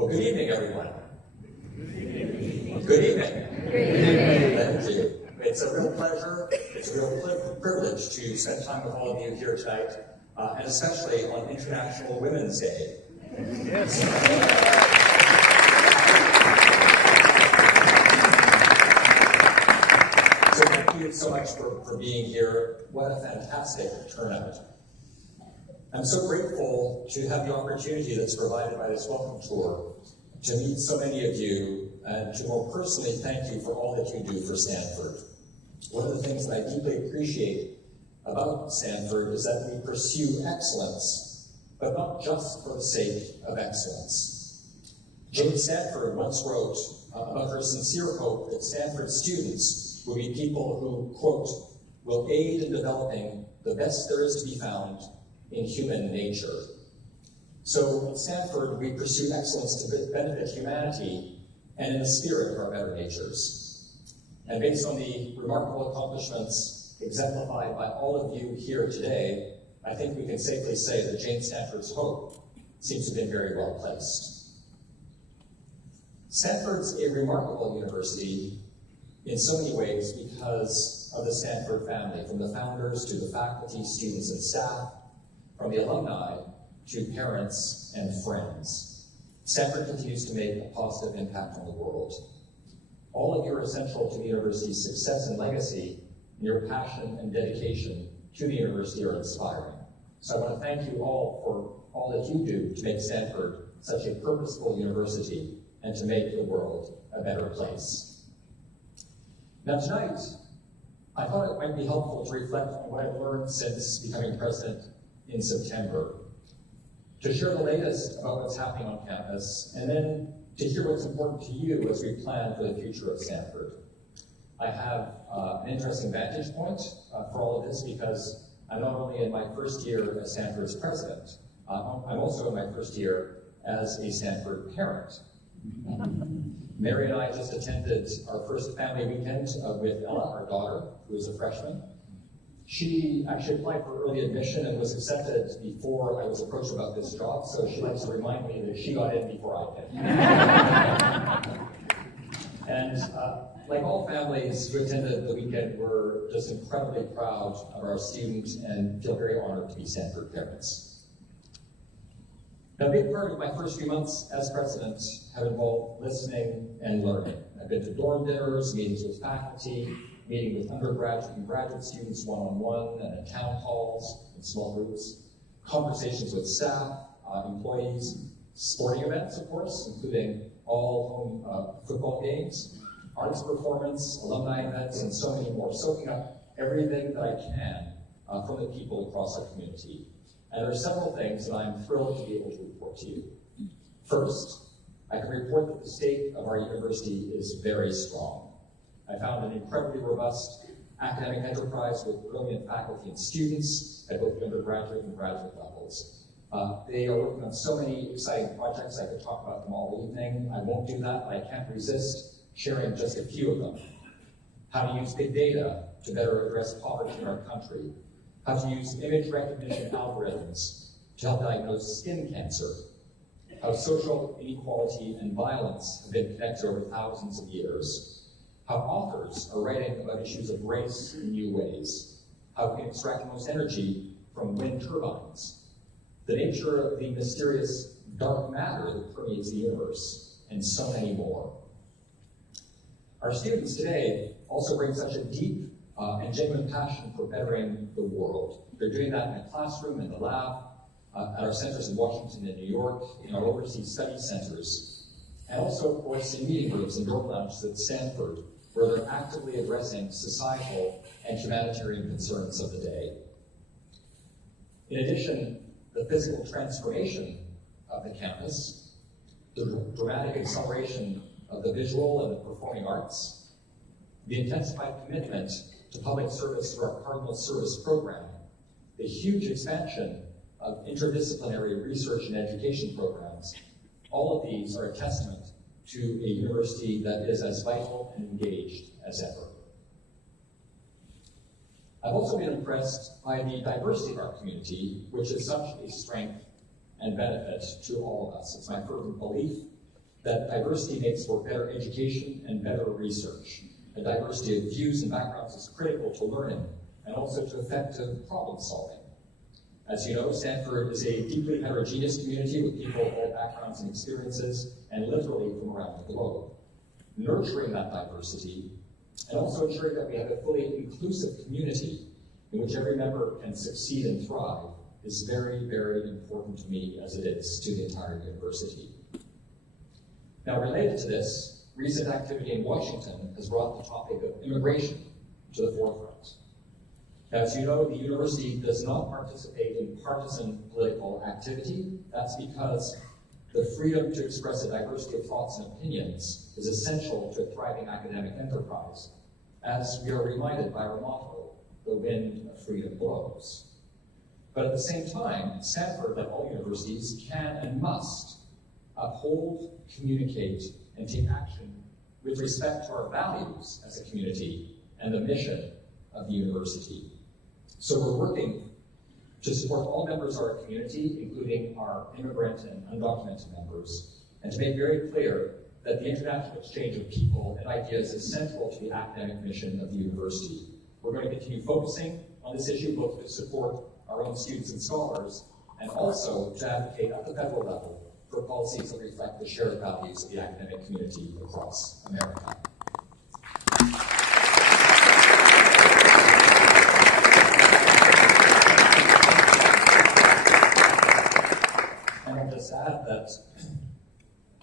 Well, good evening, everyone. Good evening. Good evening. Good evening. Thank you. It's a real pleasure, it's a real privilege to spend time with all of you here tonight, and especially on International Women's Day. Yes. So thank you so much for being here. What a fantastic turnout. I'm so grateful to have the opportunity that's provided by this welcome tour to meet so many of you and to more personally thank you for all that you do for Stanford. One of the things that I deeply appreciate about Stanford is that we pursue excellence, but not just for the sake of excellence. Jane Stanford once wrote about her sincere hope that Stanford students will be people who, quote, will aid in developing the best there is to be found in human nature. So at Stanford, we pursue excellence to benefit humanity and in the spirit of our better natures. And based on the remarkable accomplishments exemplified by all of you here today, I think we can safely say that Jane Stanford's hope seems to have been very well placed. Stanford's a remarkable university in so many ways because of the Stanford family, from the founders to the faculty, students, and staff, from the alumni to parents and friends. Stanford continues to make a positive impact on the world. All of you are essential to the university's success and legacy, and your passion and dedication to the university are inspiring. So I want to thank you all for all that you do to make Stanford such a purposeful university and to make the world a better place. Now tonight, I thought it might be helpful to reflect on what I've learned since becoming president in September, to share the latest about what's happening on campus, and then to hear what's important to you as we plan for the future of Stanford. I have an interesting vantage point for all of this because I'm not only in my first year as Stanford's president, I'm also in my first year as a Stanford parent. Mary and I just attended our first family weekend with Ella, our daughter, who is a freshman. She actually applied for early admission and was accepted before I was approached about this job, so she likes to remind me that she got in before I did. And like all families who attended the weekend, we're just incredibly proud of our students and feel very honored to be Stanford parents. Now, a big part of my first few months as president have involved listening and learning. I've been to dorm dinners, meetings with faculty, meeting with undergraduate and graduate students one-on-one and at town halls in small groups, conversations with staff, employees, sporting events, of course, including all home football games, arts performance, alumni events, and so many more, soaking up everything that I can from the people across our community. And there are several things that I'm thrilled to be able to report to you. First, I can report that the state of our university is very strong. I found an incredibly robust academic enterprise with brilliant faculty and students at both undergraduate and graduate levels. They are working on so many exciting projects. I could talk about them all evening. I won't do that, but I can't resist sharing just a few of them. How to use big data to better address poverty in our country. How to use image recognition algorithms to help diagnose skin cancer. How social inequality and violence have been connected over thousands of years. How authors are writing about issues of race in new ways. How we can extract the most energy from wind turbines. The nature of the mysterious dark matter that permeates the universe, and so many more. Our students today also bring such a deep and genuine passion for bettering the world. They're doing that in the classroom, in the lab, at our centers in Washington and New York, in our overseas study centers, and also, of course, in meeting rooms and dorm lounges at Stanford, where they're actively addressing societal and humanitarian concerns of the day. In addition, the physical transformation of the campus, the dramatic acceleration of the visual and the performing arts, the intensified commitment to public service through our Cardinal Service program, the huge expansion of interdisciplinary research and education programs, all of these are a testament to a university that is as vital and engaged as ever. I've also been impressed by the diversity of our community, which is such a strength and benefit to all of us. It's my fervent belief that diversity makes for better education and better research. A diversity of views and backgrounds is critical to learning and also to effective problem solving. As you know, Stanford is a deeply heterogeneous community with people of all backgrounds and experiences, and literally from around the globe. Nurturing that diversity and also ensuring that we have a fully inclusive community in which every member can succeed and thrive is very, very important to me, as it is to the entire university. Now, related to this, recent activity in Washington has brought the topic of immigration to the forefront. Now, as you know, the university does not participate in partisan political activity. That's because the freedom to express a diversity of thoughts and opinions is essential to a thriving academic enterprise, as we are reminded by our motto, "The wind of freedom blows." But at the same time, Stanford, like all universities, can and must uphold, communicate, and take action with respect to our values as a community and the mission of the university. So we're working to support all members of our community, including our immigrant and undocumented members, and to make very clear that the international exchange of people and ideas is central to the academic mission of the university. We're going to continue focusing on this issue, both to support our own students and scholars, and also to advocate at the federal level for policies that reflect the shared values of the academic community across America. And I'll just add that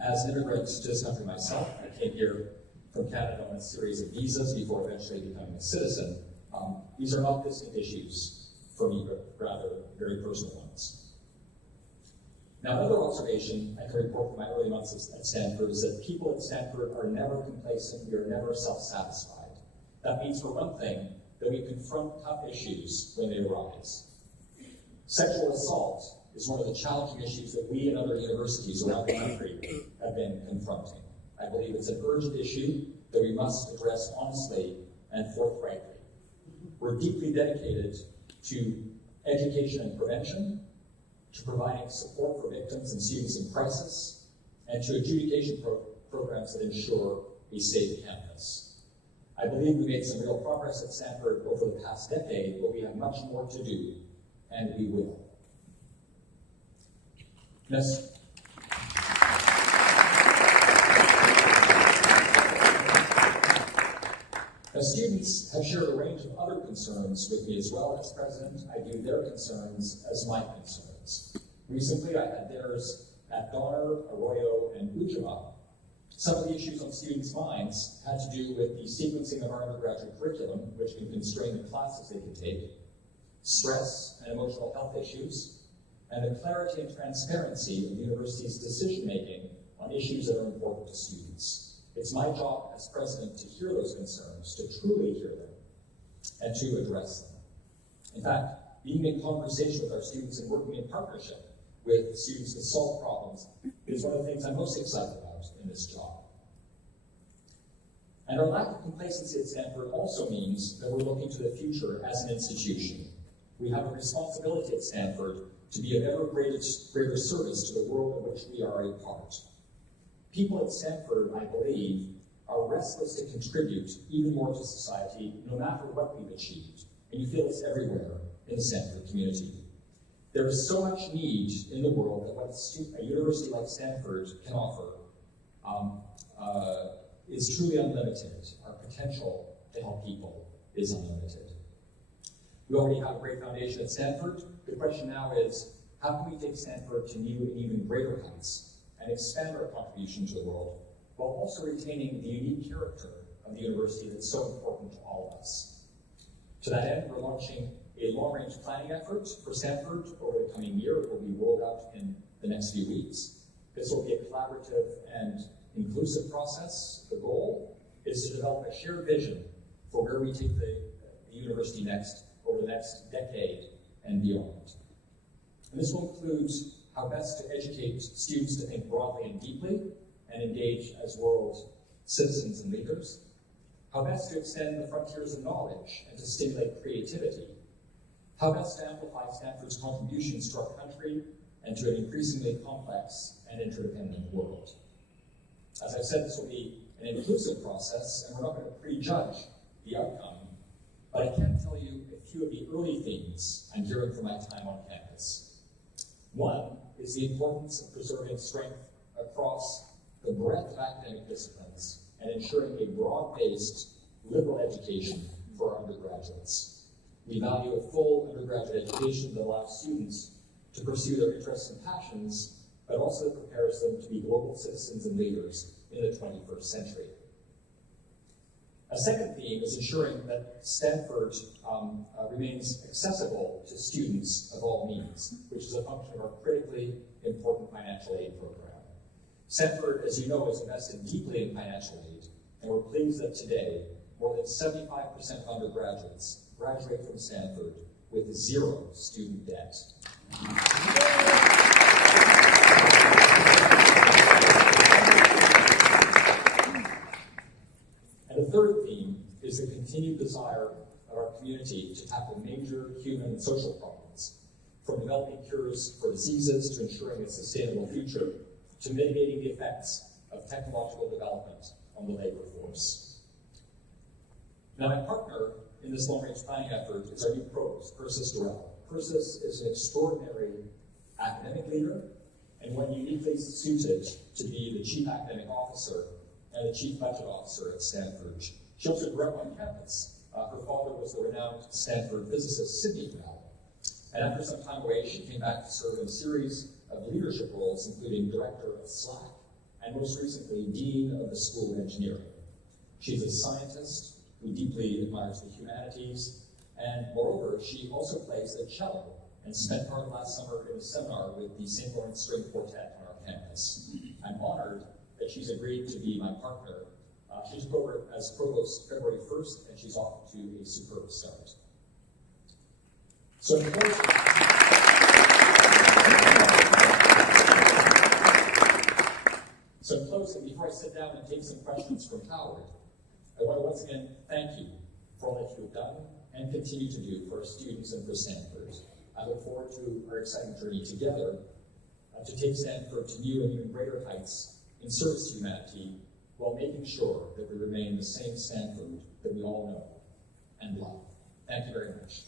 as an immigrant to this country myself, I came here from Canada on a series of visas before eventually becoming a citizen. These are not distant issues for me, but rather very personal ones. Now, another observation I can report from my early months at Stanford is that people at Stanford are never complacent. We are never self-satisfied. That means, for one thing, that we confront tough issues when they arise. Sexual assault is one of the challenging issues that we and other universities around the country have been confronting. I believe it's an urgent issue that we must address honestly and forthrightly. We're deeply dedicated to education and prevention, to providing support for victims and students in crisis, and to adjudication programs that ensure a safe campus. I believe we made some real progress at Stanford over the past decade, but we have much more to do, and we will. Yes. Now, students have shared a range of other concerns with me as well. As president, I view their concerns as my concerns. Recently, I had theirs at Donner, Arroyo, and Ujima. Some of the issues on students' minds had to do with the sequencing of our undergraduate curriculum, which can constrain the classes they can take, stress and emotional health issues, and the clarity and transparency of the university's decision-making on issues that are important to students. It's my job as president to hear those concerns, to truly hear them, and to address them. In fact, being in conversation with our students and working in partnership with students to solve problems is one of the things I'm most excited about in this job. And our lack of complacency at Stanford also means that we're looking to the future as an institution. We have a responsibility at Stanford to be of ever greater service to the world in which we are a part. People at Stanford, I believe, are restless to contribute even more to society, no matter what we've achieved. And you feel this everywhere in the Stanford community. There is so much need in the world that what a university like Stanford can offer is truly unlimited. Our potential to help people is unlimited. We already have a great foundation at Stanford. The question now is, how can we take Stanford to new and even greater heights and expand our contribution to the world, while also retaining the unique character of the university that's so important to all of us. To that end, we're launching a long-range planning effort for Stanford over the coming year. It will be rolled out in the next few weeks. This will be a collaborative and inclusive process. The goal is to develop a shared vision for where we take the university next over the next decade and beyond. And this will include how best to educate students to think broadly and deeply and engage as world citizens and leaders, how best to extend the frontiers of knowledge and to stimulate creativity, how best to amplify Stanford's contributions to our country and to an increasingly complex and interdependent world. As I've said, this will be an inclusive process, and we're not going to prejudge the outcome, but I can tell you a few of the early themes I'm hearing from my time on campus. One is the importance of preserving strength across the breadth of academic disciplines and ensuring a broad-based liberal education for our undergraduates. We value a full undergraduate education that allows students to pursue their interests and passions, but also prepares them to be global citizens and leaders in the 21st century. A second theme is ensuring that Stanford remains accessible to students of all means, which is a function of our critically important financial aid program. Stanford, as you know, has invested deeply in financial aid, and we're pleased that today, more than 75% of undergraduates graduate from Stanford with zero student debt. And the third theme is the continued desire of our community to tackle major human and social problems, from developing cures for diseases to ensuring a sustainable future, to mitigating the effects of technological development on the labor force. Now, my partner in this long-range planning effort is our new provost, Persis Durrell. Persis is an extraordinary academic leader and one uniquely suited to be the chief academic officer and the chief budget officer at Stanford. She also grew up on campus. Her father was the renowned Stanford physicist Sidney Durrell. And after some time away, she came back to serve in a series of leadership roles, including director of SLAC, and most recently, dean of the School of Engineering. She's a scientist who deeply admires the humanities, and moreover, she also plays the cello and spent part of last summer in a seminar with the St. Lawrence String Quartet on our campus. I'm honored that she's agreed to be my partner. She took over as provost February 1st, and she's off to a superb start. So in closing, before I sit down and take some questions from Howard, I want to once again thank you for all that you have done and continue to do for our students and for Stanford. I look forward to our exciting journey together to take Stanford to new and even greater heights in service to humanity while making sure that we remain the same Stanford that we all know and love. Thank you very much.